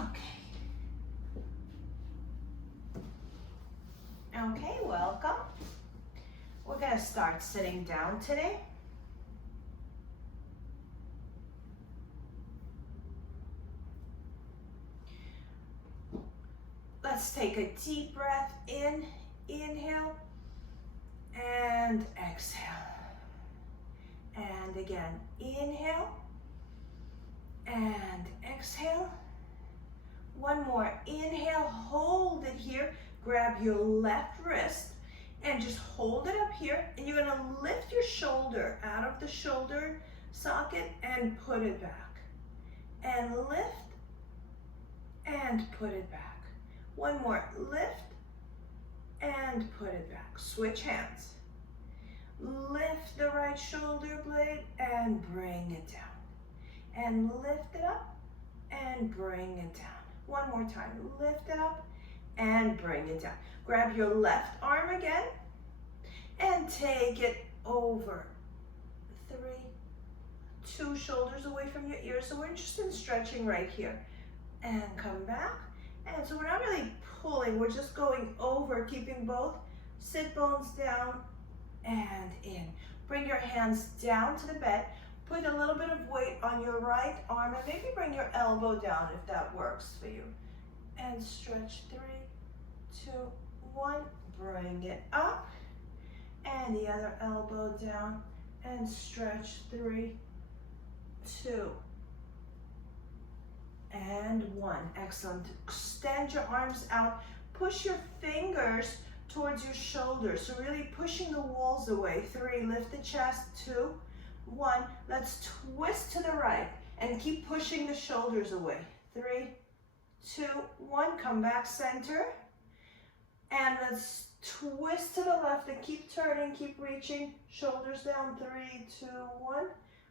Okay. Okay, welcome. We're going to start sitting down today. Let's take a deep breath in, inhale, and exhale. And again, inhale, and exhale. One more, inhale, hold it here. Grab your left wrist and just hold it up here. And you're gonna lift your shoulder out of the shoulder socket and put it back. And lift and put it back. One more, lift and put it back. Switch hands. Lift the right shoulder blade and bring it down. And lift it up and bring it down. One more time, lift it up and bring it down. Grab your left arm again and take it over. 3, 2 shoulders away from your ears. So we're interested in stretching right here. And come back. And so we're not really pulling, we're just going over, keeping both sit bones down and in. Bring your hands down to the bed. Put a little bit of weight on your right arm and maybe bring your elbow down if that works for you. And stretch 3, 2, 1. Bring it up. And the other elbow down. And stretch 3, 2, and 1. Excellent. Extend your arms out. Push your fingers towards your shoulders. So really pushing the walls away. 3, lift the chest. 2, 1. Let's twist to the right and keep pushing the shoulders away. 3, 2, 1. Come back center. And let's twist to the left and keep turning, keep reaching. Shoulders down. 3, 2, 1.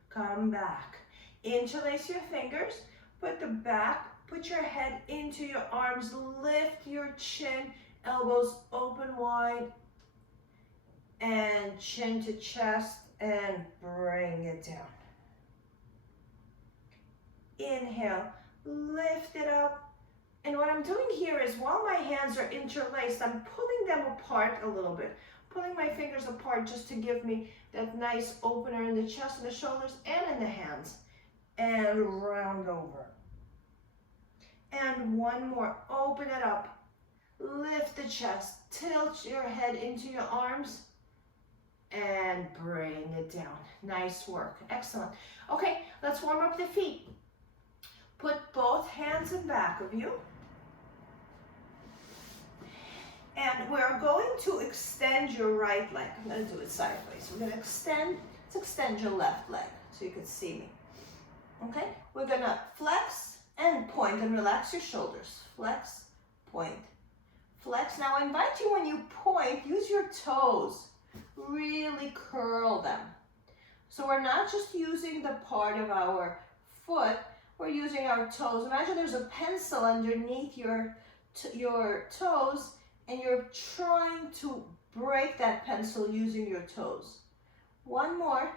Come back. Interlace your fingers. Put the back, put your head into your arms, lift your chin, elbows open wide, and chin to chest, and bring it down. Inhale, lift it up. And what I'm doing here is while my hands are interlaced, I'm pulling them apart a little bit. Pulling my fingers apart just to give me that nice opener in the chest and the shoulders and in the hands. And round over. And one more, open it up. Lift the chest, tilt your head into your arms, and bring it down. Nice work, excellent. Okay, let's warm up the feet. Put both hands in back of you. And we're going to extend your right leg. I'm gonna do it sideways. We're gonna let's extend your left leg so you can see me. Okay, we're gonna flex and point and relax your shoulders. Flex, point, flex. Now I invite you when you point, use your toes. Really curl them. So we're not just using the part of our foot, we're using our toes. Imagine there's a pencil underneath your toes and you're trying to break that pencil using your toes. One more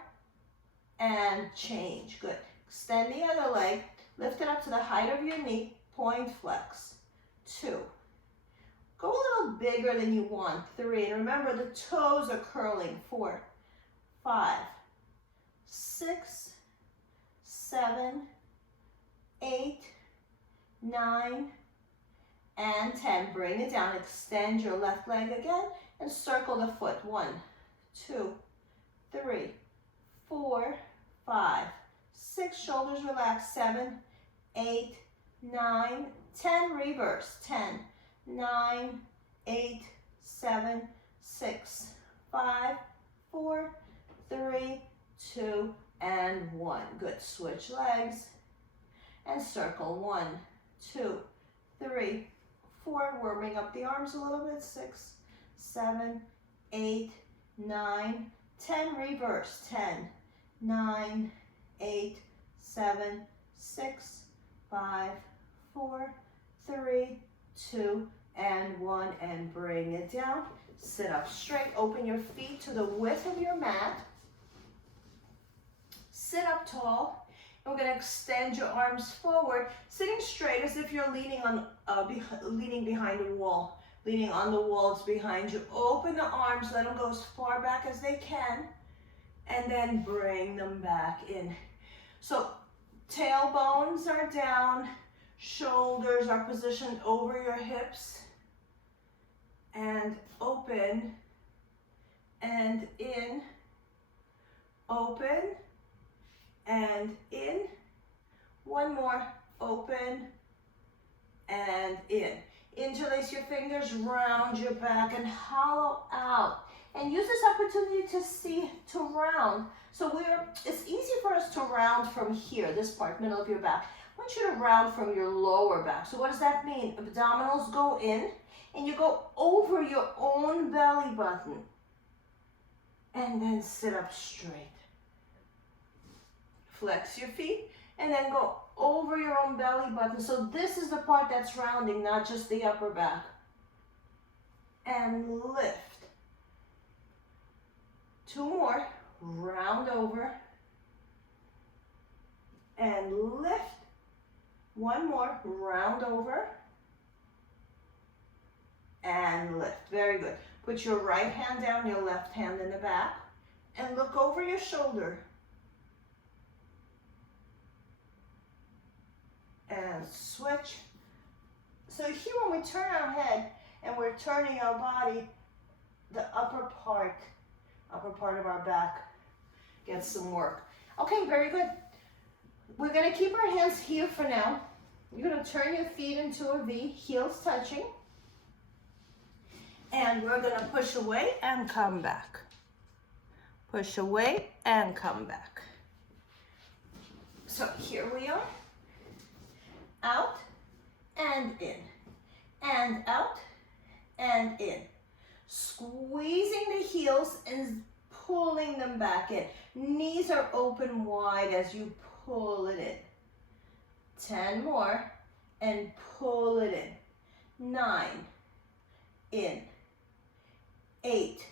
and change. Good. Extend the other leg. Lift it up to the height of your knee, point, flex. 2. Go a little bigger than you want. 3. And remember, the toes are curling. 4, 5, 6, 7, 8, 9, and 10. Bring it down. Extend your left leg again and circle the foot. 1, 2, 3, 4, 5, 6, shoulders relaxed. 7, 8, 9, 10, reverse. 10, 9, 8, 7, 6, 5, 4, 3, 2, and 1. Good. Switch legs and circle. 1, 2, 3, 4. Warming up the arms a little bit. 6, 7, 8, 9, 10. Reverse. 10, 9, 8, 7, 6, 5, 4, 3, 2, and 1. And bring it down. Sit up straight. Open your feet to the width of your mat. Sit up tall. We're going to extend your arms forward, sitting straight as if you're leaning on, leaning behind a wall, leaning on the walls behind you. Open the arms, let them go as far back as they can, and then bring them back in. So tailbones are down, shoulders are positioned over your hips, and open, and in, open, and in. One more, open, and in. Interlace your fingers, round your back, and hollow out. And use this opportunity to round. So it's easy for us to round from here, this part, middle of your back. I want you to round from your lower back. So what does that mean? Abdominals go in, and you go over your own belly button. And then sit up straight. Flex your feet, and then go over your own belly button. So this is the part that's rounding, not just the upper back. And lift. Two more, round over, and lift. One more, round over, and lift. Very good. Put your right hand down, your left hand in the back, and look over your shoulder. And switch. So here when we turn our head and we're turning our body, the upper part of our back gets some work. Okay, very good. We're going to keep our hands here for now. You're going to turn your feet into a V, heels touching. And we're going to push away and come back. Push away and come back. So here we are. Out and in. And out and in. Squeezing the heels and pulling them back in. Knees are open wide as you pull it in. 10 more and pull it in. 9, in. 8,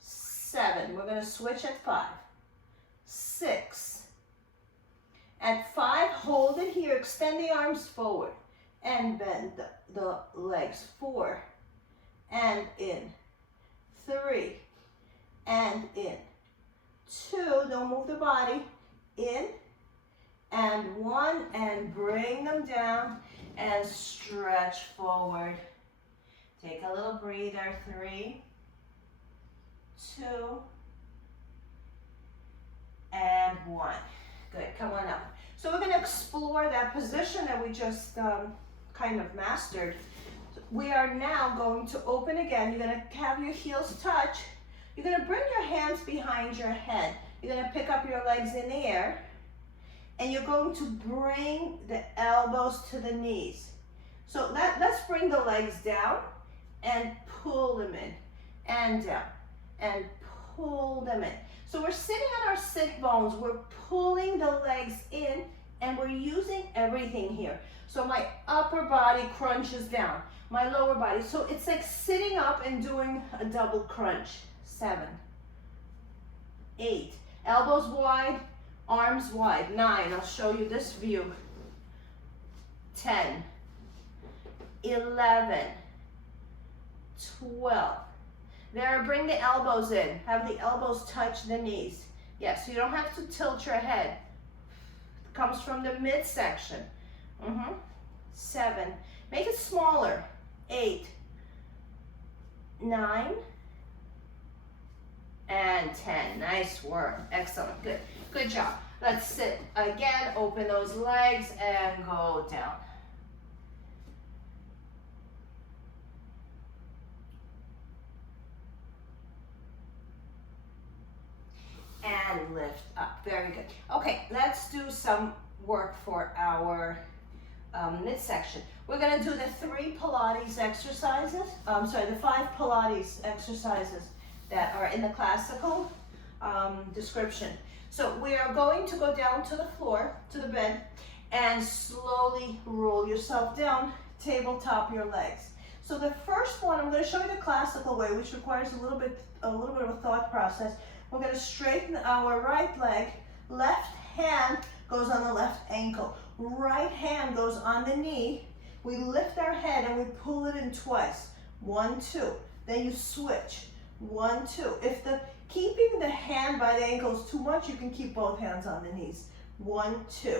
7. We're going to switch at 5. 6. At 5, hold it here. Extend the arms forward and bend the legs. 4 and in. 3 and in. 2, don't move the body. In and 1, and bring them down and stretch forward. Take a little breather. 3, 2, and 1. Good, come on up. So we're going to explore that position that we just kind of mastered. We are now going to open again. You're going to have your heels touch. You're going to bring your hands behind your head. You're going to pick up your legs in the air. And you're going to bring the elbows to the knees. So let's bring the legs down and pull them in. And down. And pull them in. So we're sitting on our sit bones. We're pulling the legs in, and we're using everything here. So my upper body crunches down, my lower body. So it's like sitting up and doing a double crunch. 7, 8, elbows wide, arms wide. 9, I'll show you this view. 10, 11, 12. There, bring the elbows in. Have the elbows touch the knees. Yes, you don't have to tilt your head. It comes from the midsection. 7. Make it smaller. 8, 9, and 10. Nice work. Excellent. Good. Good job. Let's sit again. Open those legs and go down. And lift up. Very good. Okay, let's do some work for our midsection. We're going to do the 3 Pilates exercises. The 5 Pilates exercises that are in the classical description. So we are going to go down to the floor, to the bed, and slowly roll yourself down, tabletop your legs. So the first one, I'm going to show you the classical way, which requires a little bit of a thought process. We're going to straighten our right leg, Left hand goes on the left ankle. Right hand goes on the knee. We lift our head and we pull it in twice. 1, 2. Then you switch. 1, 2. If keeping the hand by the ankle is too much, you can keep both hands on the knees. 1, 2.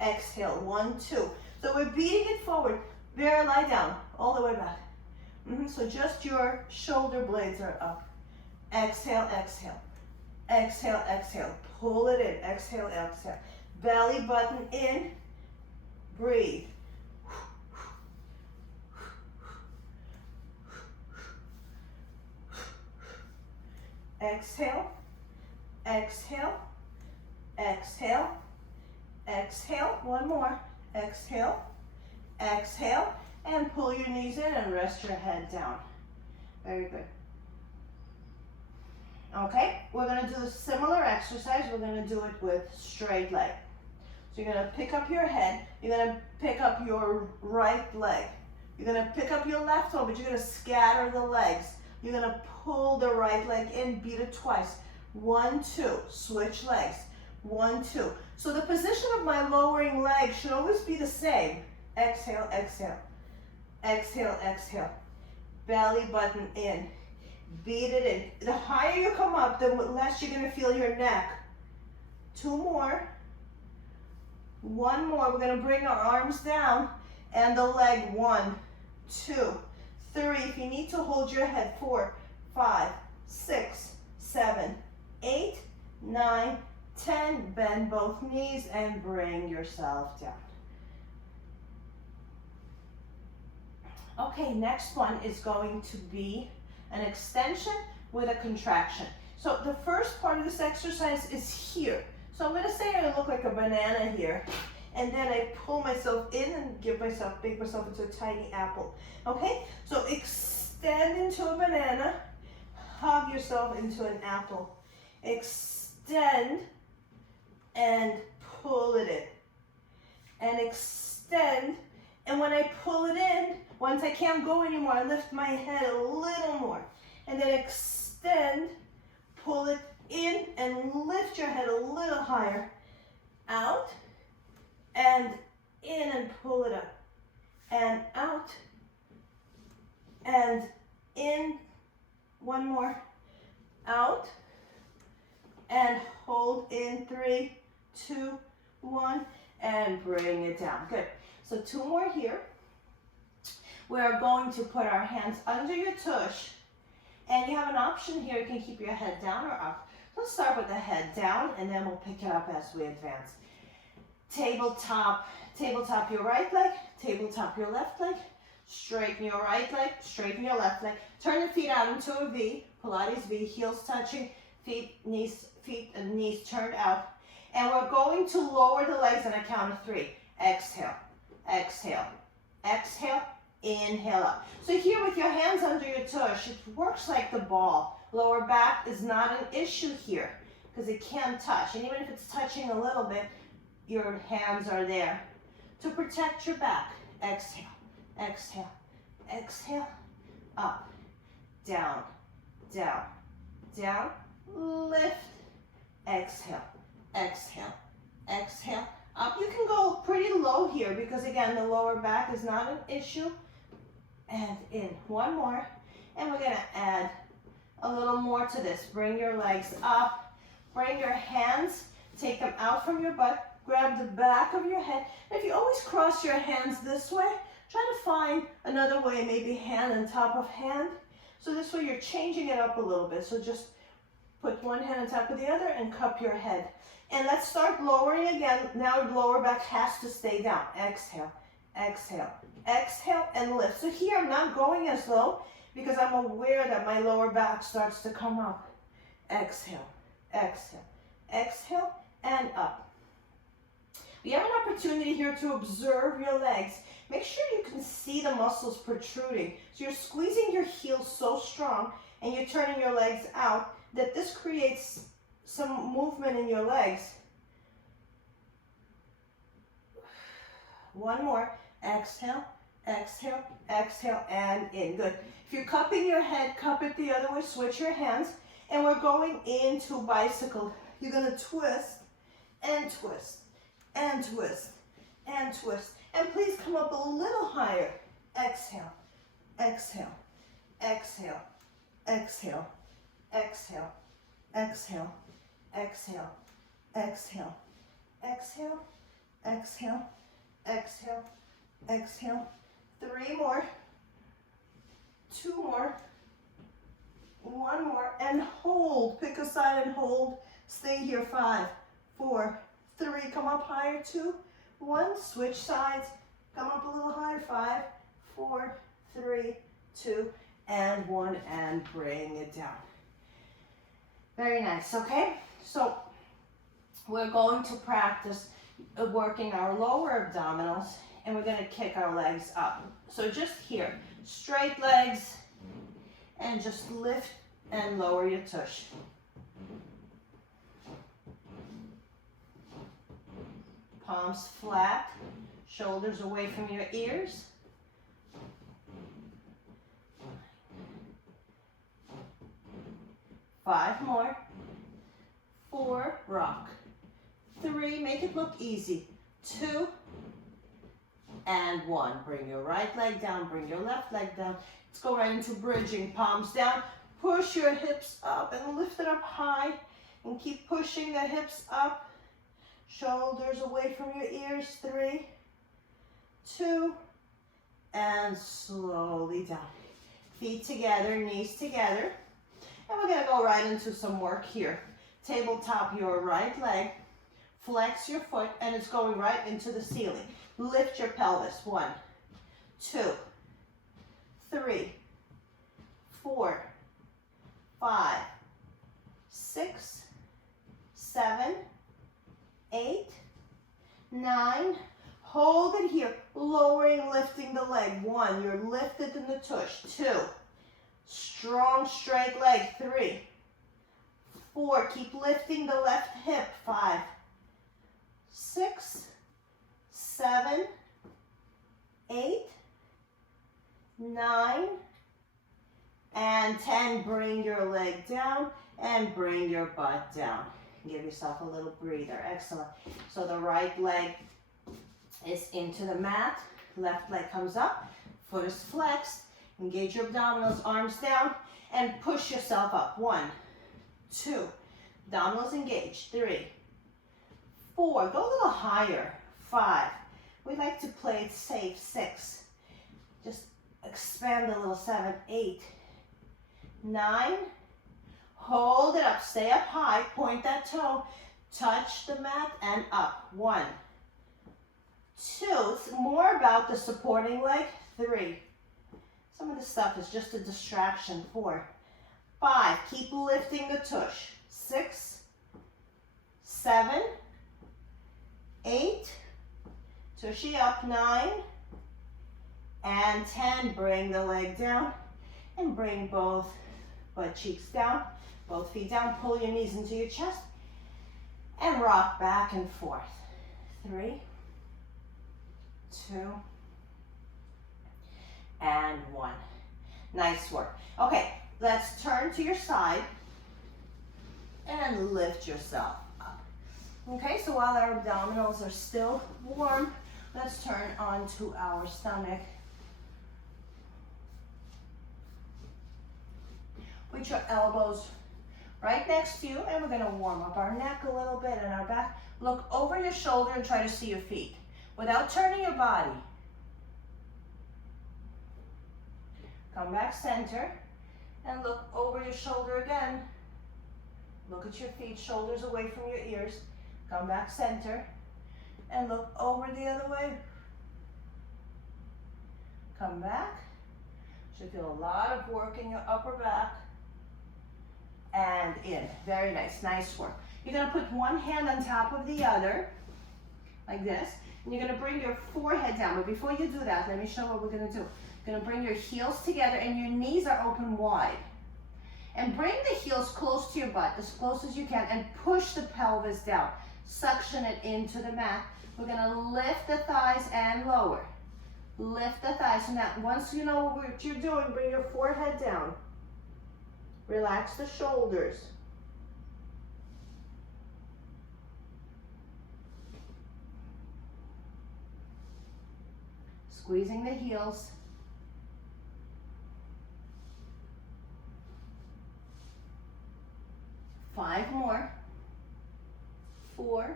Exhale. 1, 2. So we're beating it forward. Very lie down. All the way back. So just your shoulder blades are up. Exhale, exhale. Exhale, exhale. Pull it in. Exhale, exhale. Belly button in. Breathe. Exhale, exhale, exhale, exhale. One more. Exhale, exhale, and pull your knees in and rest your head down. Very good. Okay, we're going to do a similar exercise. We're going to do it with straight leg. So you're going to pick up your head. You're going to pick up your right leg. You're going to pick up your left one, but you're going to scatter the legs. You're going to pull the right leg in, beat it twice. 1, 2, switch legs. 1, 2. So the position of my lowering leg should always be the same. Exhale, exhale. Exhale, exhale. Belly button in. Beat it in. The higher you come up, the less you're going to feel your neck. 2 more. 1 more. We're going to bring our arms down and the leg. 1, 2, 3. If you need to hold your head. 4, 5, 6, 7, 8, 9, 10. Bend both knees and bring yourself down. Okay, next one is going to be an extension with a contraction. So the first part of this exercise is here. So I'm going to say I look like a banana here, and then I pull myself in and make myself into a tiny apple. Okay, so extend into a banana, hug yourself into an apple. Extend and pull it in. And extend, and when I pull it in, once I can't go anymore, I lift my head a little more. And then extend, pull it in, and lift your head a little higher. Out, and in, and pull it up. And out, and in. 1 more. Out, and hold in. 3, 2, 1, and bring it down. Good. So 2 more here. We're going to put our hands under your tush, and you have an option here. You can keep your head down or up. Let's start with the head down, and then we'll pick it up as we advance. Tabletop your right leg, tabletop your left leg, straighten your right leg, straighten your left leg. Turn your feet out into a V, Pilates V, heels touching, feet and knees turned out. And we're going to lower the legs on a count of 3. Exhale, exhale, exhale. Inhale up. So here with your hands under your tush, it works like the ball. Lower back is not an issue here because it can touch. And even if it's touching a little bit, your hands are there to protect your back. Exhale, exhale, exhale, up, down, down, down, lift, exhale, exhale, exhale, up. You can go pretty low here because again, the lower back is not an issue. And in. 1 more. And we're going to add a little more to this. Bring your legs up. Bring your hands. Take them out from your butt. Grab the back of your head. And if you always cross your hands this way, try to find another way, maybe hand on top of hand. So this way you're changing it up a little bit. So just put one hand on top of the other and cup your head. And let's start lowering again. Now your lower back has to stay down. Exhale, exhale, exhale, and lift. So here I'm not going as low because I'm aware that my lower back starts to come up. Exhale, exhale, exhale, and up. You have an opportunity here to observe your legs. Make sure you can see the muscles protruding. So you're squeezing your heels so strong and you're turning your legs out that this creates some movement in your legs. 1 more. Exhale, exhale, exhale, and in. Good. If you're cupping your head, cup it the other way. Switch your hands. And we're going into bicycle. You're going to twist and twist, and twist, and twist. And please come up a little higher. Exhale, exhale, exhale, exhale, exhale, exhale, exhale, exhale, exhale, exhale, exhale, exhale. 3 more, 2 more, 1 more, and hold. Pick a side and hold. Stay here. 5, 4, 3. Come up higher. 2, 1. Switch sides. Come up a little higher. 5, 4, 3, 2, and 1, and bring it down. Very nice. Okay, so we're going to practice working our lower abdominals, and we're going to kick our legs up. So just here, straight legs, and just lift and lower your tush. Palms flat, shoulders away from your ears. 5 more. 4, rock. 3, make it look easy. 2, and 1. Bring your right leg down, bring your left leg down. Let's go right into bridging. Palms down, push your hips up and lift it up high, and keep pushing the hips up. Shoulders away from your ears. 3, 2, and slowly down. Feet together, knees together. And we're going to go right into some work here. Tabletop your right leg, flex your foot, and it's going right into the ceiling. Lift your pelvis. 1, 2, 3, 4, 5, 6, 7, 8, 9. Hold it here, lowering, lifting the leg. 1, you're lifted in the tush. 2, strong straight leg. 3, 4, keep lifting the left hip. 5, 6, 7, 8, 9, and 10. Bring your leg down and bring your butt down. Give yourself a little breather. Excellent. So the right leg is into the mat, left leg comes up, foot is flexed. Engage your abdominals, arms down, and push yourself up. 1, 2, abdominals engaged. 3, 4, go a little higher. 5, we like to play it safe. 6, just expand a little. 7, 8, 9, hold it up, stay up high, point that toe, touch the mat and up. 1, 2, it's more about the supporting leg. 3, some of the stuff is just a distraction. 4, 5, keep lifting the tush. 6, 7, 8, tushy up. 9, and 10. Bring the leg down and bring both butt cheeks down, both feet down. Pull your knees into your chest and rock back and forth. 3, 2, and 1. Nice work. Okay, let's turn to your side and lift yourself up. Okay, so while our abdominals are still warm, let's turn onto our stomach. Put your elbows right next to you, and we're going to warm up our neck a little bit and our back. Look over your shoulder and try to see your feet without turning your body. Come back center and look over your shoulder again. Look at your feet, shoulders away from your ears. Come back center and look over the other way. Come back. Should feel a lot of work in your upper back. And in. Very nice. Nice work. You're going to put one hand on top of the other, like this. And you're going to bring your forehead down. But before you do that, let me show what we're going to do. You're going to bring your heels together and your knees are open wide. And bring the heels close to your butt, as close as you can, and push the pelvis down. Suction it into the mat. We're going to lift the thighs and lower. Lift the thighs. So now, once you know what you're doing, bring your forehead down. Relax the shoulders. Squeezing the heels. Five more. 4,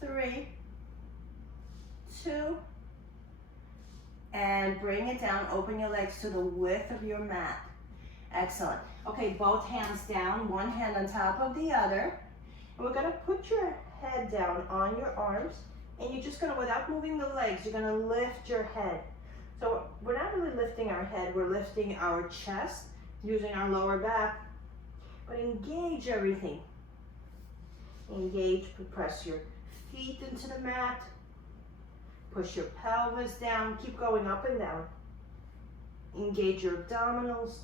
3, 2, and bring it down. Open your legs to the width of your mat. Excellent. Okay, both hands down, one hand on top of the other. And we're gonna put your head down on your arms, and you're just gonna, without moving the legs, you're gonna lift your head. So we're not really lifting our head, we're lifting our chest, using our lower back, but engage everything. Engage, press your feet into the mat, push your pelvis down, keep going up and down. Engage your abdominals.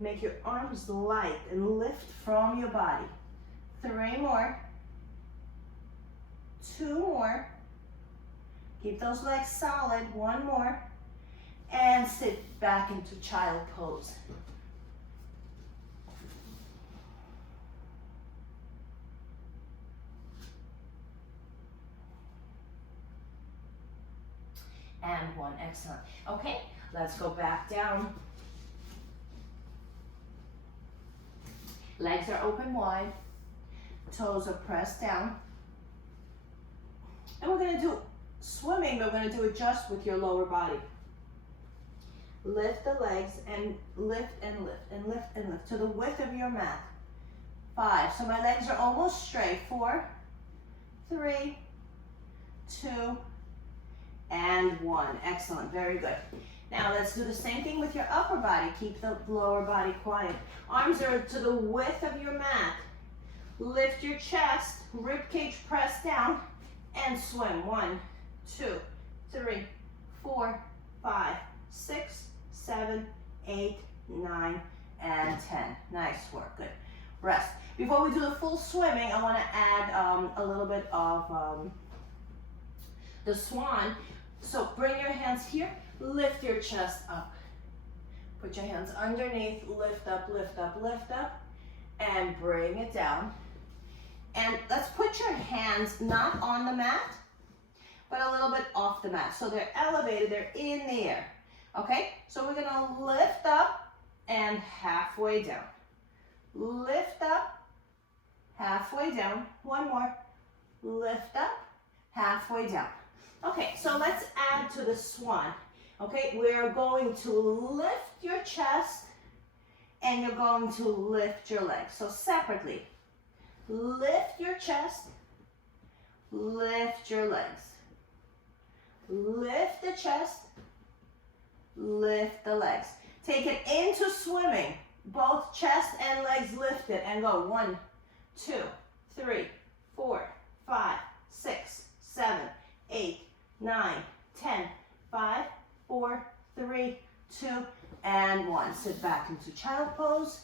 Make your arms light and lift from your body. 3 more. 2 more. Keep those legs solid. 1 more. And sit back into child pose. And 1, excellent. Okay, let's go back down. Legs are open wide, toes are pressed down. And we're gonna do swimming, but we're gonna do it just with your lower body. Lift the legs and lift and lift and lift and lift to the width of your mat. 5, so my legs are almost straight. 4, 3, 2, and 1. Excellent, very good. Now let's do the same thing with your upper body. Keep the lower body quiet. Arms are to the width of your mat. Lift your chest, rib cage press down, and swim. 1, 2, 3, 4, 5, 6, 7, 8, 9, and 10. Nice work, good. Rest. Before we do the full swimming, I want to add a little bit of the swan. So bring your hands here, lift your chest up. Put your hands underneath, lift up, lift up, lift up, and bring it down. And let's put your hands not on the mat, but a little bit off the mat. So they're elevated, they're in the air. Okay, so we're gonna lift up and halfway down. Lift up, halfway down. 1 more, lift up, halfway down. Okay, so let's add to the swan. Okay, we're going to lift your chest and you're going to lift your legs. So separately, lift your chest, lift your legs. Lift the chest, lift the legs. Take it into swimming. Both chest and legs lifted and go. 1, 2, 3, 4, 5, 6, 7, 8, 9, 10, 5, 4, 3, 2, and 1. Sit back into child pose.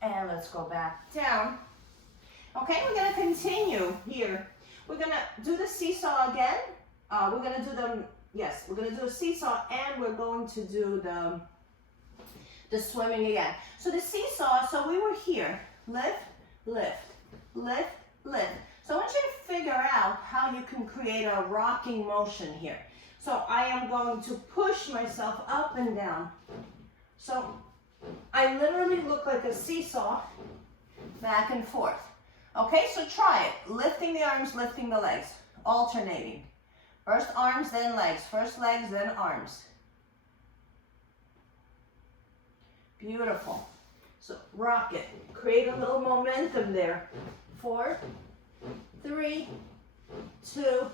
And let's go back down. Okay, we're going to continue here. We're going to do the seesaw again. We're going to do the, yes, we're going to do a seesaw and we're going to do the swimming again. So the seesaw, so we were here. Lift, lift, lift, lift. So I want you to figure out how you can create a rocking motion here. So I am going to push myself up and down. So I literally look like a seesaw, back and forth. Okay, so try it. Lifting the arms, lifting the legs, alternating. First arms, then legs. First legs, then arms. Beautiful. So rock it. Create a little momentum there. 4, 3, 2,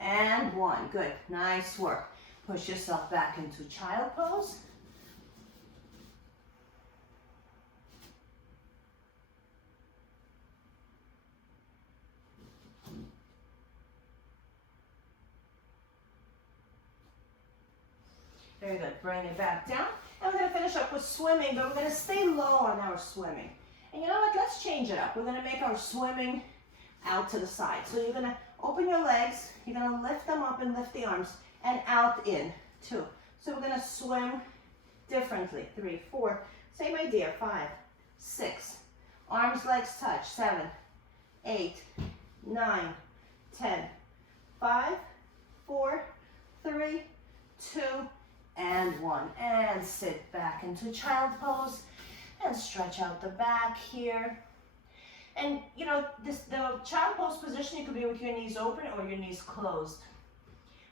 and 1. Good. Nice work. Push yourself back into child pose. Very good. Bring it back down. And we're going to finish up with swimming, but we're going to stay low on our swimming. And you know what? Let's change it up. We're going to make our swimming out to the side. So you're going to open your legs. You're going to lift them up and lift the arms. And out, in, 2. So we're going to swim differently. 3, 4, same idea. 5, 6, arms, legs touch. 7, 8, 9, 10, 5, 4, 3, 2, and 1. And sit back into child pose and stretch out the back here. And you know, the child pose position, you could be with your knees open or your knees closed.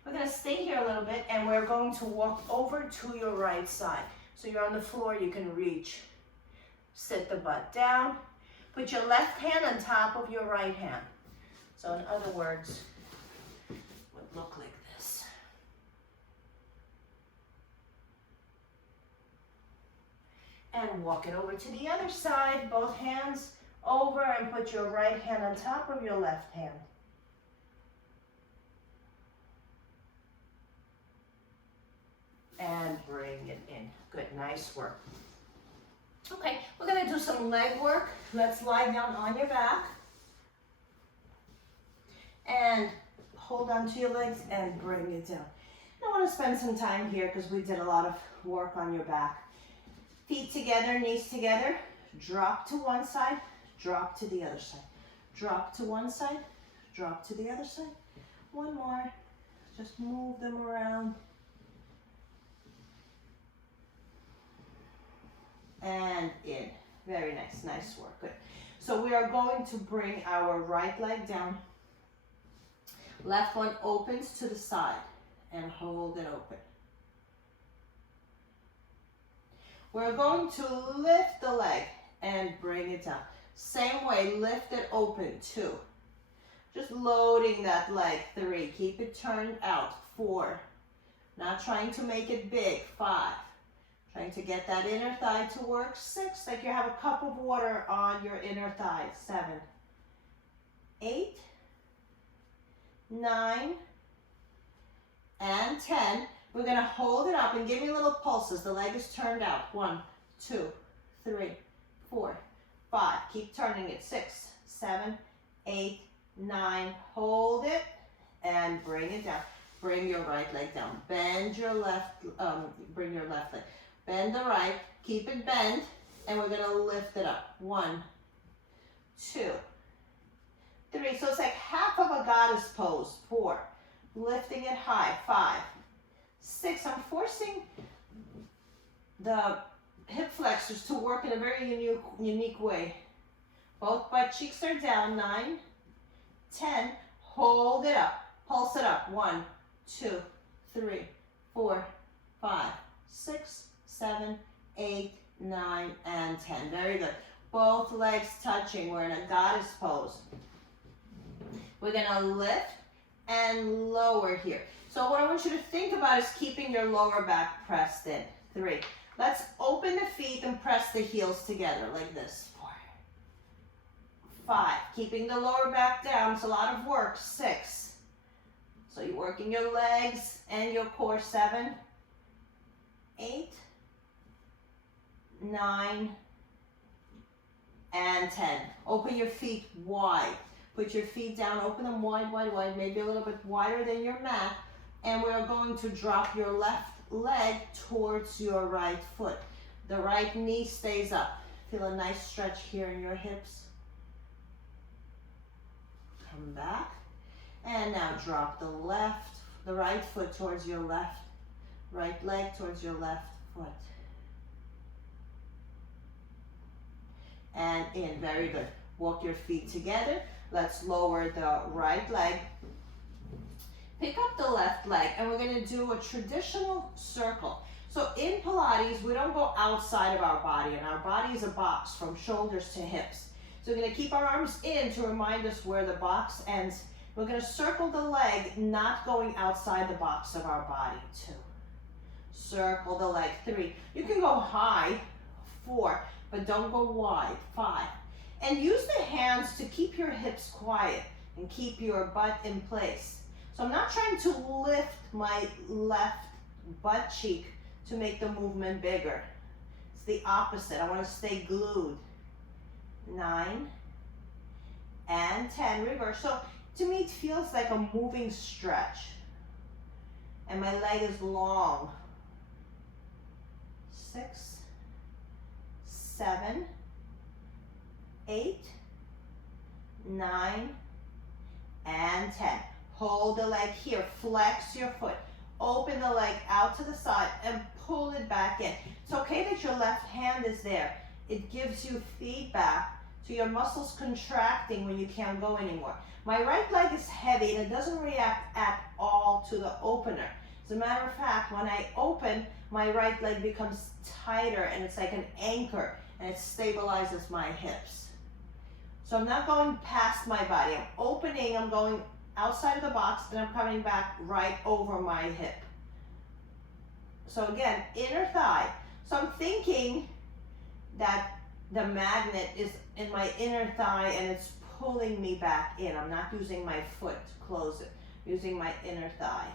We're gonna stay here a little bit and we're going to walk over to your right side. So you're on the floor, you can reach. Sit the butt down. Put your left hand on top of your right hand. So in other words, it would look like this. And walk it over to the other side, both hands over, and put your right hand on top of your left hand. And bring it in. Good, nice work. Okay, we're gonna do some leg work. Let's lie down on your back. And hold on to your legs and bring it down. I want to spend some time here because we did a lot of work on your back. Feet together, knees together. Drop to one side, drop to the other side. Drop to one side, drop to the other side. One more. Just move them around. And in. Very nice, nice work, good. So we are going to bring our right leg down. Left one opens to the side and hold it open. We're going to lift the leg and bring it down. Same way, lift it open, 2. Just loading that leg, 3. Keep it turned out, 4. Not trying to make it big, 5. Trying to get that inner thigh to work, 6. Like you have a cup of water on your inner thigh, 7. 8, 9, and 10. We're going to hold it up and give me little pulses. The leg is turned out. 1, 2, 3, 4, 5. Keep turning it. 6, 7, 8, 9. Hold it and bring it down. Bring your right leg down. Bend your left, bring your left leg. Bend the right, keep it bent, and we're gonna lift it up. 1, 2, 3. So it's like half of a goddess pose. 4, lifting it high. 5, 6. I'm forcing the hip flexors to work in a very unique way. Both butt cheeks are down. 9, 10. Hold it up. Pulse it up. 1, 2, 3, 4, 5, 6, 7, 8, 9, and 10. Very good. Both legs touching. We're in a goddess pose. We're gonna lift and lower here. So what I want you to think about is keeping your lower back pressed in. 3. Let's open the feet and press the heels together like this. 4, 5. Keeping the lower back down. It's a lot of work. 6. So you're working your legs and your core. 7, 8, 9, and 10. Open your feet wide. Put your feet down, open them wide, wide, wide, maybe a little bit wider than your mat. And we're going to drop your left leg towards your right foot. The right knee stays up. Feel a nice stretch here in your hips. Come back. And now drop the right foot towards your left, right leg towards your left foot. And in, very good. Walk your feet together. Let's lower the right leg. Pick up the left leg, and we're gonna do a traditional circle. So in Pilates, we don't go outside of our body, and our body is a box from shoulders to hips. So we're gonna keep our arms in to remind us where the box ends. We're gonna circle the leg, not going outside the box of our body. 2. Circle the leg. 3. You can go high. 4. But don't go wide. 5. And use the hands to keep your hips quiet and keep your butt in place. So I'm not trying to lift my left butt cheek to make the movement bigger. It's the opposite. I want to stay glued. 9 and 10. Reverse. So to me, it feels like a moving stretch. And my leg is long. 6, 7, 8, 9, and 10. Hold the leg here, flex your foot, open the leg out to the side and pull it back in. It's okay that your left hand is there. It gives you feedback to your muscles contracting when you can't go anymore. My right leg is heavy and it doesn't react at all to the opener. As a matter of fact, when I open, my right leg becomes tighter and it's like an anchor and it stabilizes my hips. So I'm not going past my body. I'm opening, I'm going outside of the box, and I'm coming back right over my hip. So again, inner thigh. So I'm thinking that the magnet is in my inner thigh and it's pulling me back in. I'm not using my foot to close it, I'm using my inner thigh.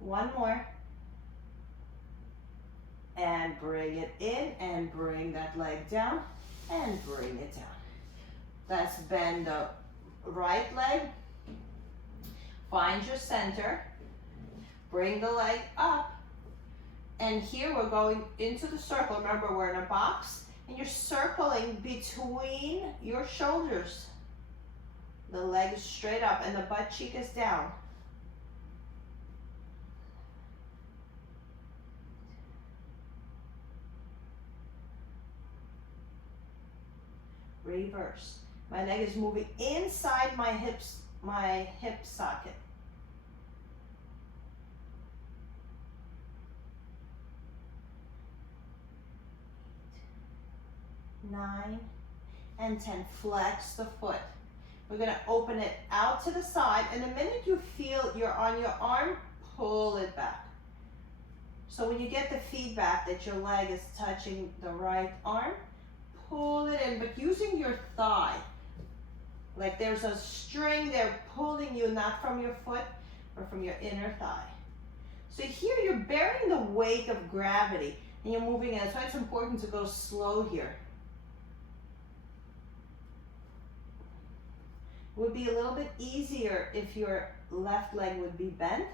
One more. And bring it in and bring that leg down and bring it down. Let's bend the right leg. Find your center. Bring the leg up. And here we're going into the circle. Remember, we're in a box and you're circling between your shoulders. The leg is straight up and the butt cheek is down. Reverse. My leg is moving inside my hips, my hip socket. 9, and 10. Flex the foot. We're going to open it out to the side, and the minute you feel you're on your arm, pull it back. So when you get the feedback that your leg is touching the right arm, pull it in, but using your thigh. Like there's a string there pulling you, not from your foot, or from your inner thigh. So here you're bearing the weight of gravity, and you're moving in. That's why it's important to go slow here. It would be a little bit easier if your left leg would be bent,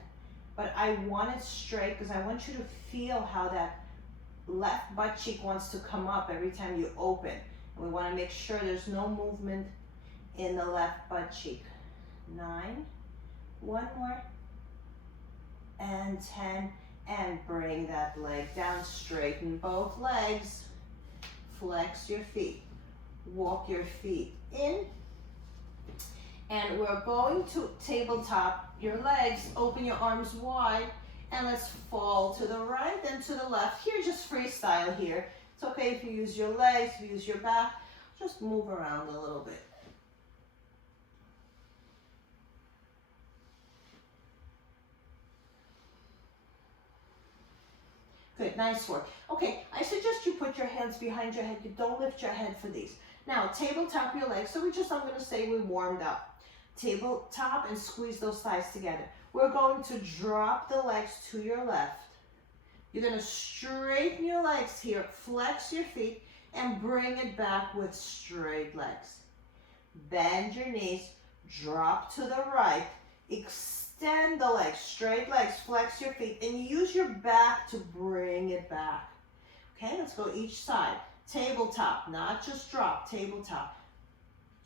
but I want it straight because I want you to feel how that left butt cheek wants to come up every time you open. And we want to make sure there's no movement in the left butt cheek. 9, one more, and 10, and bring that leg down. Straighten both legs, flex your feet, walk your feet in, and we're going to tabletop your legs, open your arms wide, and let's fall to the right and to the left. Here, just freestyle here. It's okay if you use your legs, if you use your back, just move around a little bit. Good, nice work. Okay, I suggest you put your hands behind your head. You don't lift your head for these. Now, tabletop your legs. So I'm going to say we warmed up. Tabletop and squeeze those thighs together. We're going to drop the legs to your left. You're going to straighten your legs here, flex your feet, and bring it back with straight legs. Bend your knees, drop to the right, extend the legs, straight legs, flex your feet, and use your back to bring it back. Okay, let's go each side. Tabletop, not just drop, tabletop.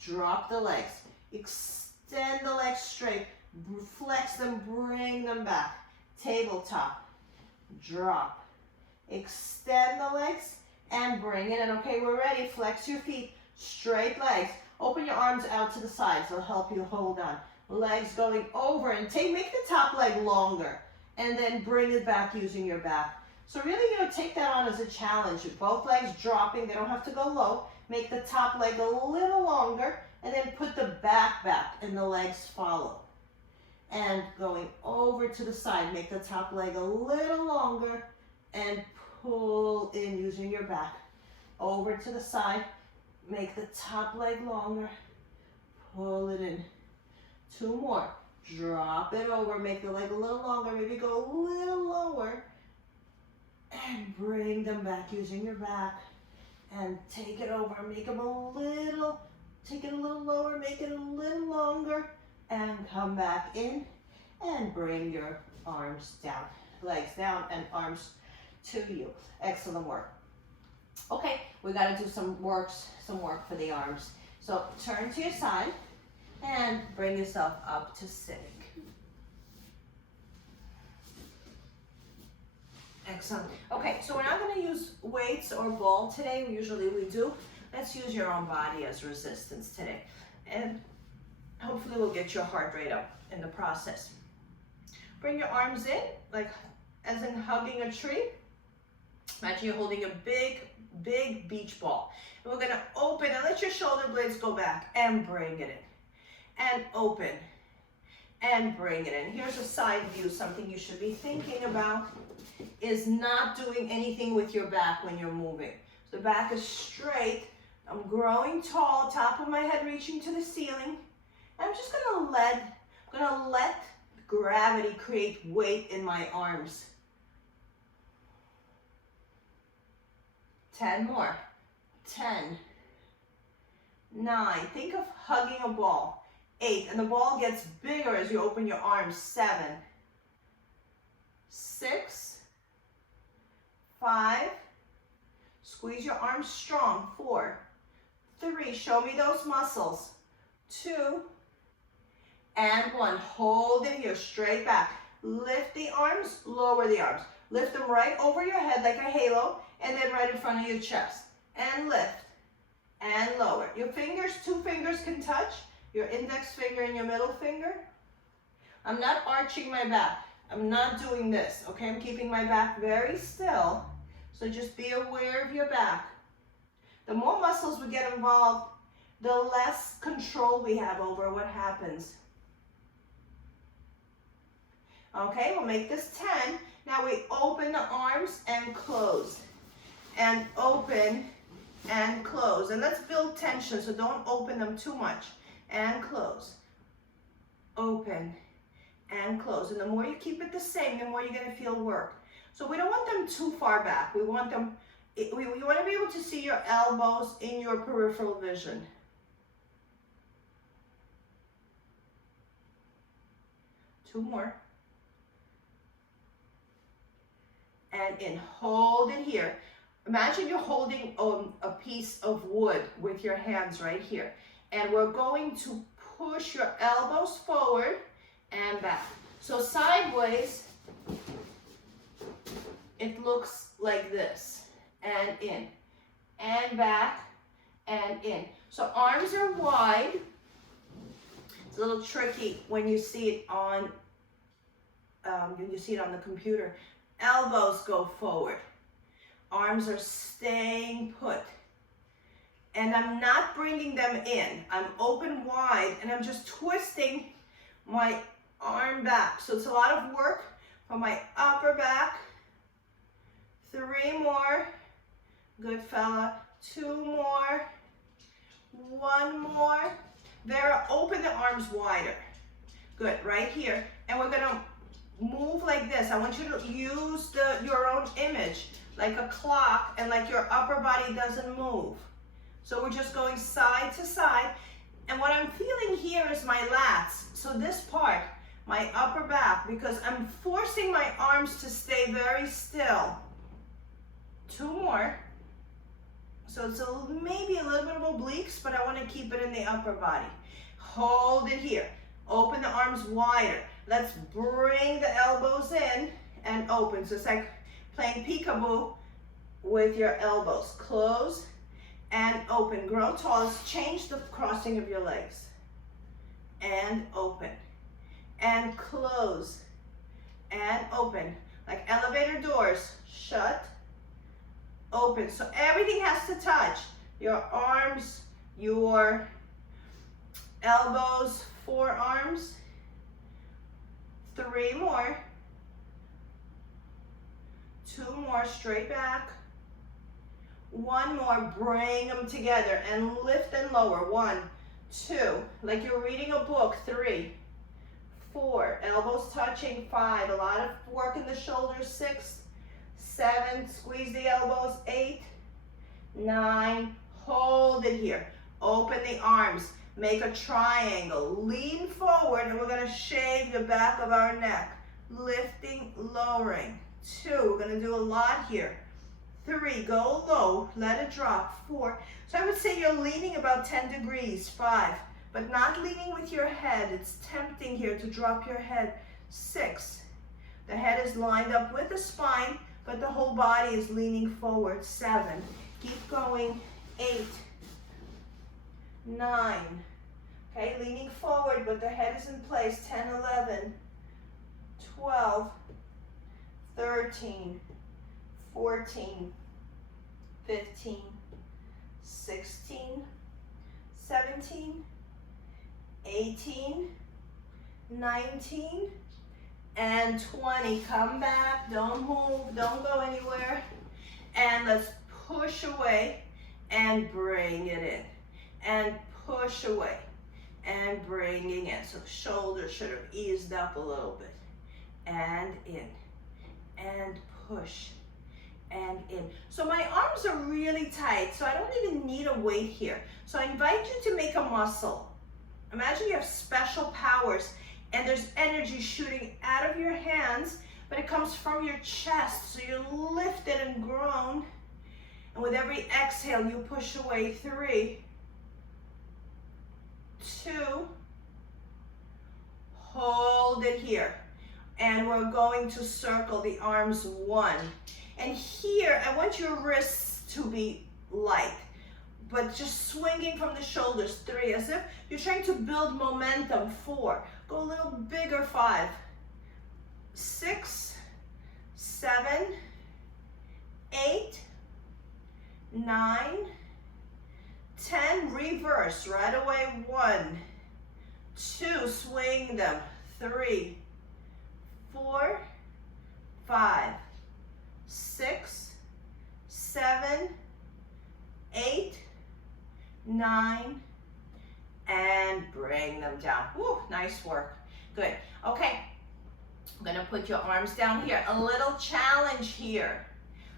Drop the legs, extend the legs straight, flex them, bring them back. Tabletop, drop, extend the legs, and bring it in. Okay, we're ready. Flex your feet, straight legs. Open your arms out to the sides. They'll help you hold on. Legs going over, and make the top leg longer, and then bring it back using your back. So really, take that on as a challenge. Both legs dropping. They don't have to go low. Make the top leg a little longer, and then put the back, and the legs follow. And going over to the side, make the top leg a little longer, and pull in using your back. Over to the side, make the top leg longer, pull it in. 2 more. Drop it over, make the leg a little longer, maybe go a little lower, and bring them back using your back. And take it over, make them take it a little lower, make it a little longer, and come back in, and bring your arms down. Legs down and arms to you. Excellent work. Okay, we got to do some work for the arms. So turn to your side and bring yourself up to sitting. Excellent. Okay, so we're not going to use weights or ball today. Usually we do. Let's use your own body as resistance today. And hopefully we'll get your heart rate up in the process. Bring your arms in, like as in hugging a tree. Imagine you're holding a big, big beach ball. And we're going to open and let your shoulder blades go back and bring it in. And open and bring it in. Here's a side view. Something you should be thinking about is not doing anything with your back when you're moving. So the back is straight. I'm growing tall, top of my head reaching to the ceiling. And I'm just gonna let gravity create weight in my arms. 10 more. 10, 9, think of hugging a ball. 8, and the ball gets bigger as you open your arms. 7, 6, 5, squeeze your arms strong. 4, 3, show me those muscles. 2, and 1. Hold it here, straight back. Lift the arms, lower the arms. Lift them right over your head like a halo, and then right in front of your chest. And lift, and lower. Your fingers, 2 fingers can touch, your index finger and your middle finger. I'm not arching my back. I'm not doing this, okay? I'm keeping my back very still. So just be aware of your back. The more muscles we get involved, the less control we have over what happens. Okay, we'll make this 10. Now we open the arms and close. And open and close. And let's build tension, so don't open them too much. And close. Open and close. And the more you keep it the same, the more you're going to feel work. So we don't want them too far back. We want them, we want to be able to see your elbows in your peripheral vision. Two more. And in, hold it here. Imagine you're holding a piece of wood with your hands right here. And we're going to push your elbows forward and back. So sideways, it looks like this. And in, and back, and in. So arms are wide. It's a little tricky when you see it on, the computer. Elbows go forward. Arms are staying put. And I'm not bringing them in. I'm open wide and I'm just twisting my arm back. So it's a lot of work for my upper back. 3 more. Good fella. 2 more. 1 more. Vera, open the arms wider. Good, right here. And we're gonna move like this. I want you to use your own image, like a clock, and like your upper body doesn't move. So we're just going side to side. And what I'm feeling here is my lats. So this part, my upper back, because I'm forcing my arms to stay very still. 2 more. So it's maybe a little bit of obliques, but I want to keep it in the upper body. Hold it here. Open the arms wider. Let's bring the elbows in and open. So it's like playing peekaboo with your elbows. Close and open. Grow tall. Let's change the crossing of your legs. And open. And close. And open. Like elevator doors. Shut. Open. So everything has to touch. Your arms, your elbows, forearms. 3 more. 2 more, straight back. 1 more, bring them together and lift and lower. 1, 2, like you're reading a book. 3, 4, elbows touching. 5, a lot of work in the shoulders. 6, 7, squeeze the elbows. 8, 9, hold it here. Open the arms. Make a triangle. Lean forward and we're going to shave the back of our neck. Lifting, lowering. 2, we're gonna do a lot here. 3, go low, let it drop. 4, so I would say you're leaning about 10 degrees. 5, but not leaning with your head. It's tempting here to drop your head. 6, the head is lined up with the spine, but the whole body is leaning forward. 7, keep going. 8, 9, okay, leaning forward, but the head is in place. 10, 11, 12, 13, 14, 15, 16, 17, 18, 19, and 20. Come back, don't move, don't go anywhere. And let's push away and bring it in. And push away and bringing in. So the shoulders should have eased up a little bit. And in. And push. And in. So my arms are really tight, so I don't even need a weight here. So I invite you to make a muscle. Imagine you have special powers and there's energy shooting out of your hands, but it comes from your chest. So you're lifted and grown. And with every exhale, you push away. 3, 2, hold it here. And we're going to circle the arms. 1. And here, I want your wrists to be light, but just swinging from the shoulders. 3, as if you're trying to build momentum. 4, go a little bigger. 5, 6, 7, 8, 9, 10, reverse right away. 1, 2, swing them. 3, 4, 5, 6, 7, 8, 9, and bring them down. Woo, nice work. Good. Okay, I'm gonna put your arms down here. A little challenge here.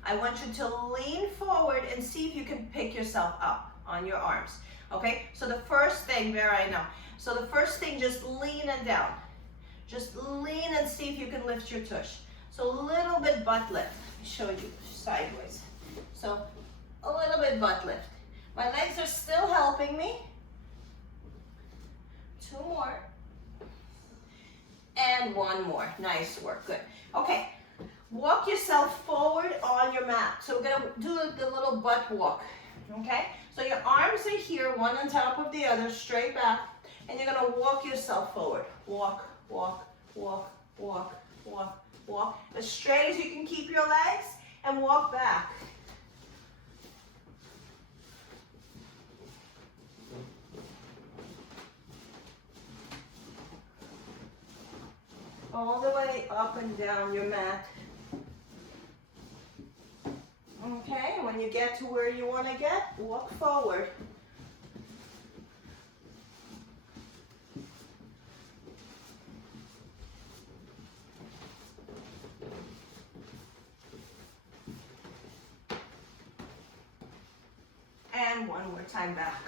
I want you to lean forward and see if you can pick yourself up on your arms. Okay, so the first thing, Vera, I know. So the first thing, just lean it down. Just lean and see if you can lift your tush. So a little bit butt lift. Let me show you sideways. So a little bit butt lift. My legs are still helping me. 2 more. And 1 more. Nice work. Good. Okay. Walk yourself forward on your mat. So we're going to do the little butt walk. Okay? So your arms are here, one on top of the other, straight back. And you're going to walk yourself forward. Walk, walk, walk, walk, walk, walk. As straight as you can keep your legs, and walk back. All the way up and down your mat. Okay, when you get to where you want to get, walk forward. And 1 more time back.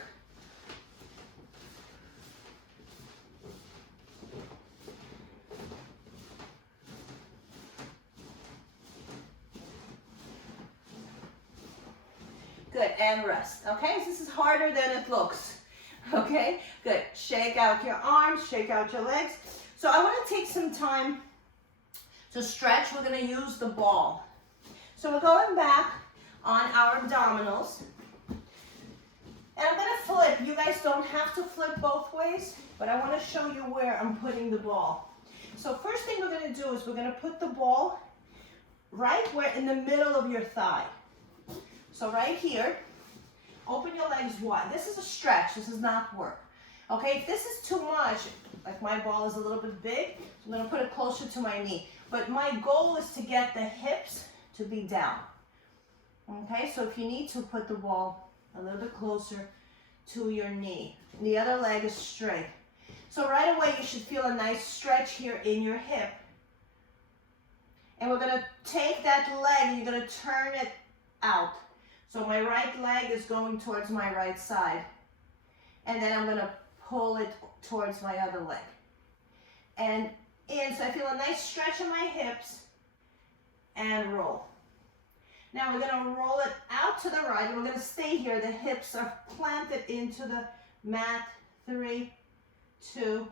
Good, and rest. Okay, so this is harder than it looks. Okay, good. Shake out your arms, shake out your legs. So I want to take some time to stretch. We're going to use the ball. So we're going back on our abdominals. And I'm going to flip. You guys don't have to flip both ways, but I want to show you where I'm putting the ball. So first thing we're going to do is we're going to put the ball right where in the middle of your thigh. So right here, open your legs wide. This is a stretch. This is not work. Okay, if this is too much, like my ball is a little bit big, I'm going to put it closer to my knee. But my goal is to get the hips to be down. Okay, so if you need to, put the ball a little bit closer to your knee. The other leg is straight. So right away, you should feel a nice stretch here in your hip. And we're going to take that leg and you're going to turn it out. So my right leg is going towards my right side. And then I'm going to pull it towards my other leg. And in, so I feel a nice stretch in my hips. and roll. Now we're gonna roll it out to the right, and we're gonna stay here. The hips are planted into the mat. 3, 2,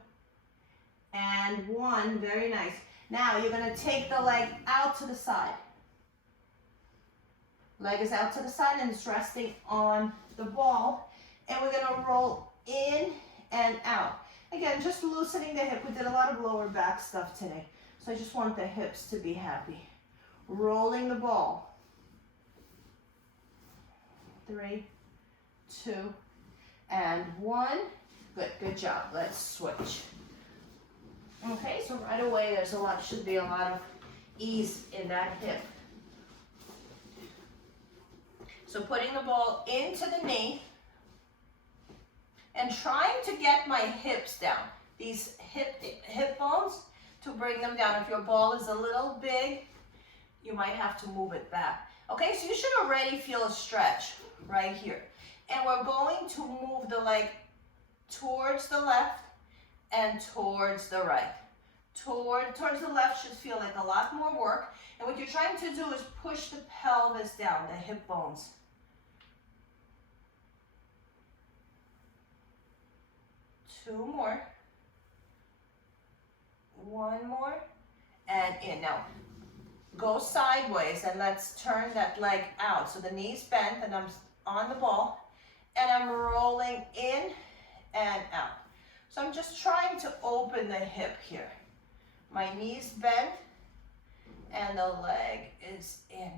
and 1. Very nice. Now you're gonna take the leg out to the side. Leg is out to the side and it's resting on the ball. And we're gonna roll in and out. Again, just loosening the hip. We did a lot of lower back stuff today. So I just want the hips to be happy. Rolling the ball. 3, 2, and 1. Good job. Let's switch. Okay, so right away should be a lot of ease in that hip. So putting the ball into the knee and trying to get my hips down. These hip bones, to bring them down. If your ball is a little big, you might have to move it back. Okay, so you should already feel a stretch right here. And we're going to move the leg towards the left and towards the right. Towards the left should feel like a lot more work. And what you're trying to do is push the pelvis down, the hip bones. Two more. One more. And in. Now, go sideways and let's turn that leg out. So the knee's bent and I'm on the ball. And I'm rolling in and out. So I'm just trying to open the hip here. My knee's bent and the leg is in.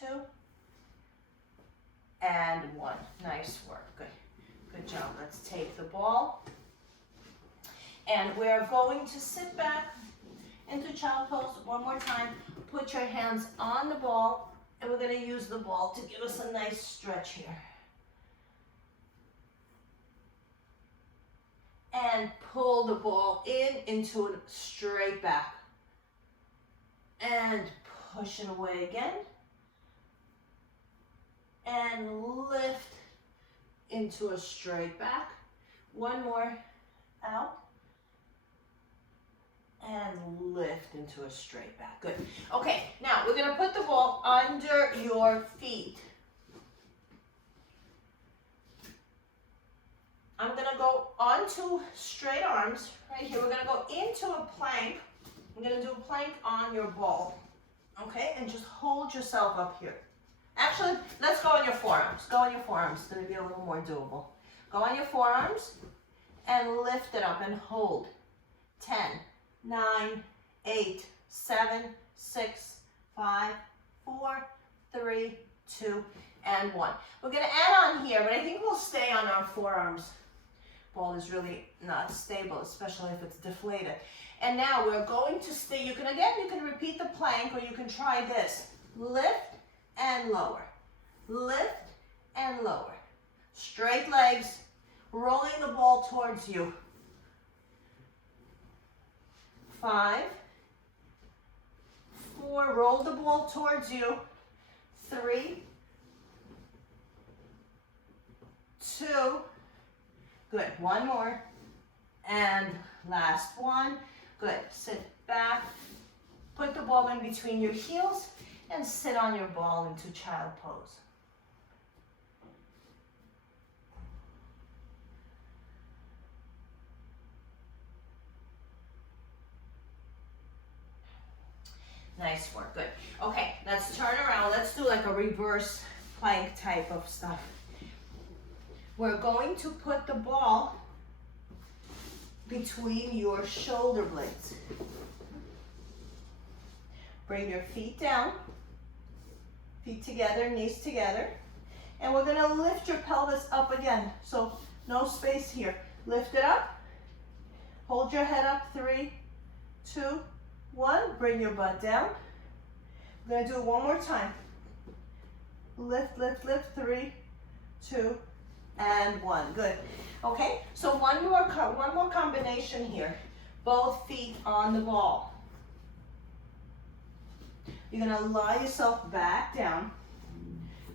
2 and 1. Nice work. Good job. Let's take the ball. And we're going to sit back into child pose one more time. Put your hands on the ball, and we're going to use the ball to give us a nice stretch here. And pull the ball into a straight back. And push it away again. And lift into a straight back. One more, out. And lift into a straight back. Good. Okay, now we're going to put the ball under your feet. I'm going to go onto straight arms right here. We're going to go into a plank. I'm going to do a plank on your ball. Okay, and just hold yourself up here. Actually, let's go on your forearms. Go on your forearms. It's going to be a little more doable. Go on your forearms and lift it up and hold. 10, 9, 8, 7, 6, 5, 4, 3, 2, and 1. We're going to add on here, but I think we'll stay on our forearms. Ball is really not stable, especially if it's deflated. And now we're going to stay. You can repeat the plank, or you can try this. Lift and lower. Lift and lower. Straight legs, rolling the ball towards you. 5, 4, roll the ball towards you. 3, 2, good. One more. And last one. Good. Sit back. Put the ball in between your heels and sit on your ball into child pose. Nice work. Good. Okay, let's turn around. Let's do like a reverse plank type of stuff. We're going to put the ball between your shoulder blades. Bring your feet down, feet together, knees together. And we're going to lift your pelvis up again. So no space here. Lift it up. Hold your head up. 3, 2, 1. Bring your butt down. We're going to do it one more time. Lift, lift, lift. 3, 2, and 1. Good. Okay, so one more combination here. Both feet on the ball. You're going to lie yourself back down.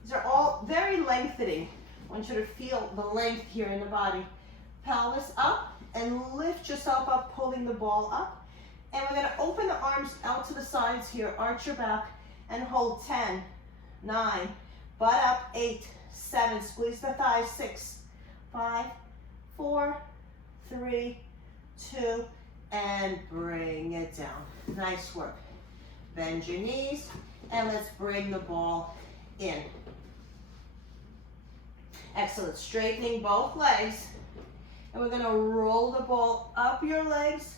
These are all very lengthening. I want you to feel the length here in the body. Pelvis up and lift yourself up, pulling the ball up. And we're gonna open the arms out to the sides here, arch your back, and hold 10, 9, butt up, 8, 7, squeeze the thighs, 6, 5, 4, 3, 2, and bring it down. Nice work. Bend your knees, and let's bring the ball in. Excellent. Straightening both legs, and we're gonna roll the ball up your legs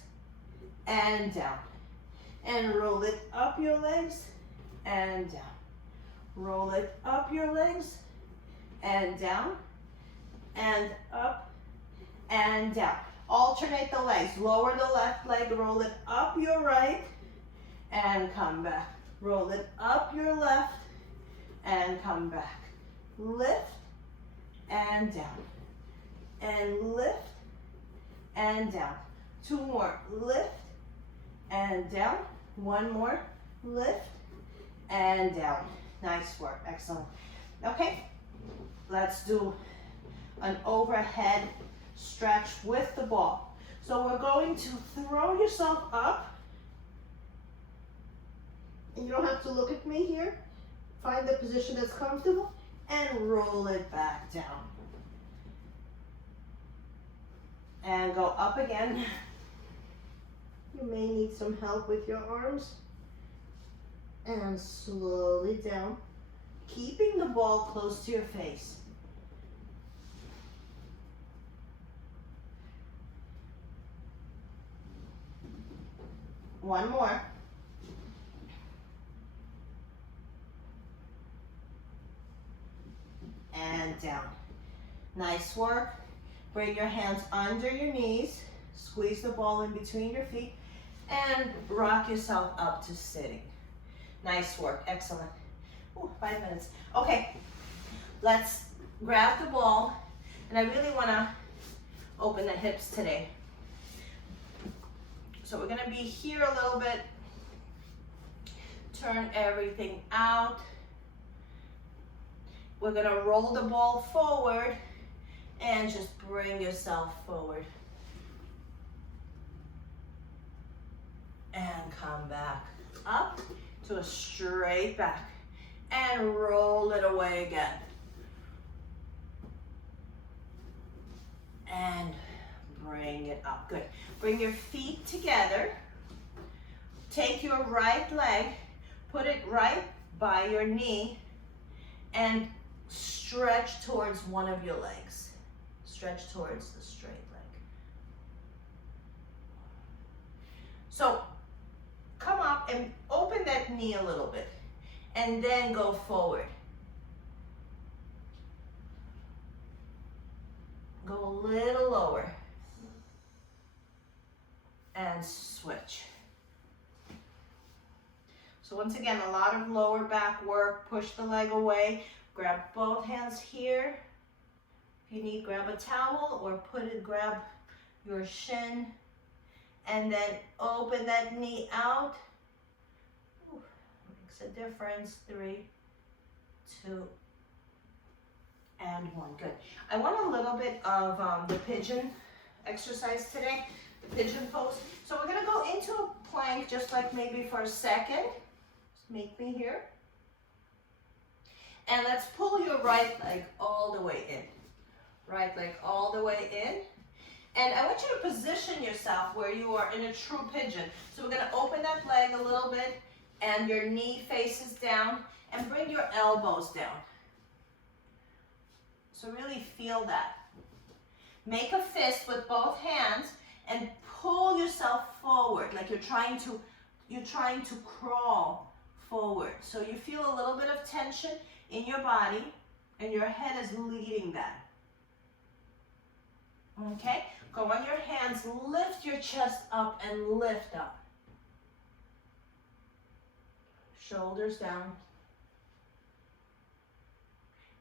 and down. And roll it up your legs and down. Roll it up your legs and down, and up and down. Alternate the legs. Lower the left leg, roll it up your right, and come back. Roll it up your left, and come back. Lift, and down. And lift, and down. 2 more. Lift, and down. 1 more. Lift, and down. Nice work. Excellent. Okay, let's do an overhead stretch with the ball. So we're going to throw yourself up. And you don't have to look at me here. Find the position that's comfortable and roll it back down. And go up again. You may need some help with your arms. And slowly down, keeping the ball close to your face. One more. And down. Nice work. Bring your hands under your knees. Squeeze the ball in between your feet. And rock yourself up to sitting. Nice work. Excellent. Ooh, 5 minutes. Okay. Let's grab the ball. And I really want to open the hips today. So we're going to be here a little bit. Turn everything out. We're going to roll the ball forward and just bring yourself forward. And come back up to a straight back. And roll it away again. And bring it up. Good. Bring your feet together. Take your right leg, put it right by your knee, and stretch towards one of your legs. Stretch towards the straight leg. So come up and open that knee a little bit, and then go forward. Go a little lower. And switch. So once again, a lot of lower back work. Push the leg away. Grab both hands here. If you need, grab a towel or grab your shin. And then open that knee out. Ooh, makes a difference. 3, 2, and 1. Good. I want a little bit of the pigeon exercise today. The pigeon pose. So we're going to go into a plank just like maybe for a second. Just make me here. And let's pull your right leg all the way in. Right leg all the way in. And I want you to position yourself where you are in a true pigeon. So we're going to open that leg a little bit and your knee faces down and bring your elbows down. So really feel that. Make a fist with both hands and pull yourself forward like you're trying to crawl forward. So you feel a little bit of tension in your body and your head is leading that. Okay? Go on your hands, lift your chest up and lift up. Shoulders down.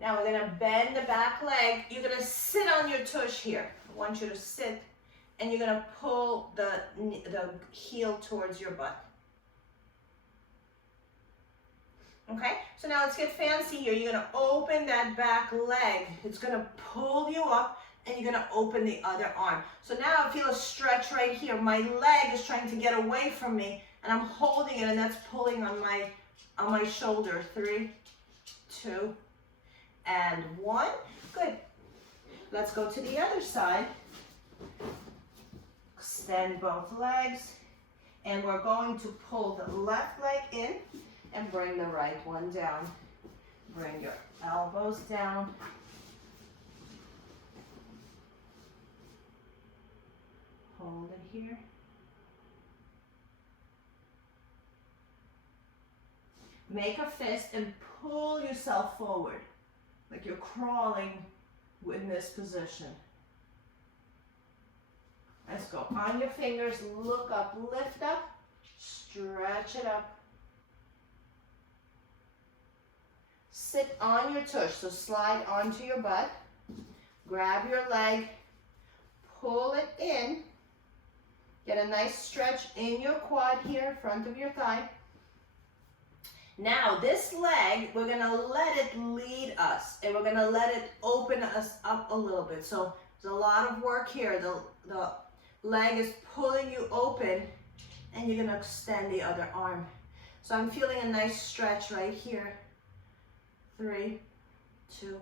Now we're going to bend the back leg. You're going to sit on your tush here. I want you to sit and you're going to pull the heel towards your butt. Okay, so now let's get fancy here. You're going to open that back leg. It's going to pull you up and you're gonna open the other arm. So now I feel a stretch right here. My leg is trying to get away from me, and I'm holding it, and that's pulling on my shoulder. 3, 2, and 1. Good. Let's go to the other side. Extend both legs, and we're going to pull the left leg in and bring the right one down. Bring your elbows down. Hold it here. Make a fist and pull yourself forward, like you're crawling in this position. Let's go. On your fingers, look up, lift up, stretch it up. Sit on your tush, so slide onto your butt. Grab your leg, pull it in. Get a nice stretch in your quad here, front of your thigh. Now this leg, we're gonna let it lead us, and we're gonna let it open us up a little bit. So there's a lot of work here. The leg is pulling you open, and you're gonna extend the other arm. So I'm feeling a nice stretch right here. 3, 2,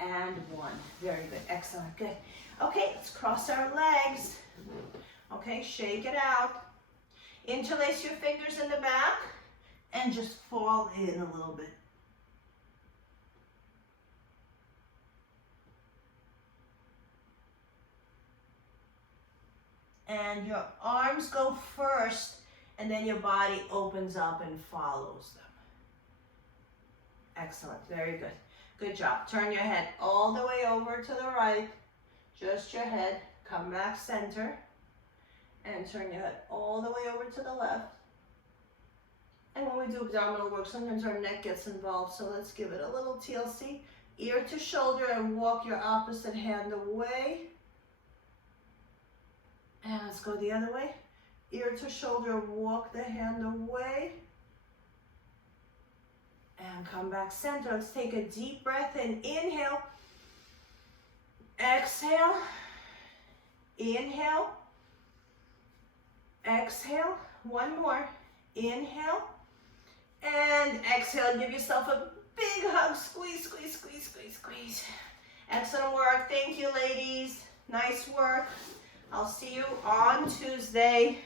and 1. Very good, excellent, good. Okay, let's cross our legs. Okay, shake it out. Interlace your fingers in the back and just fall in a little bit. And your arms go first, and then your body opens up and follows them. Excellent, very good. Good job. Turn your head all the way over to the right. Just your head. Come back center. And turn your head all the way over to the left. And when we do abdominal work, sometimes our neck gets involved. So let's give it a little TLC. Ear to shoulder, and walk your opposite hand away. And let's go the other way. Ear to shoulder, walk the hand away. And come back center. Let's take a deep breath in. Inhale. Exhale. Inhale. Exhale. One more. Inhale. And exhale. Give yourself a big hug. Squeeze, squeeze, squeeze, squeeze, squeeze. Excellent work. Thank you, ladies. Nice work. I'll see you on Tuesday.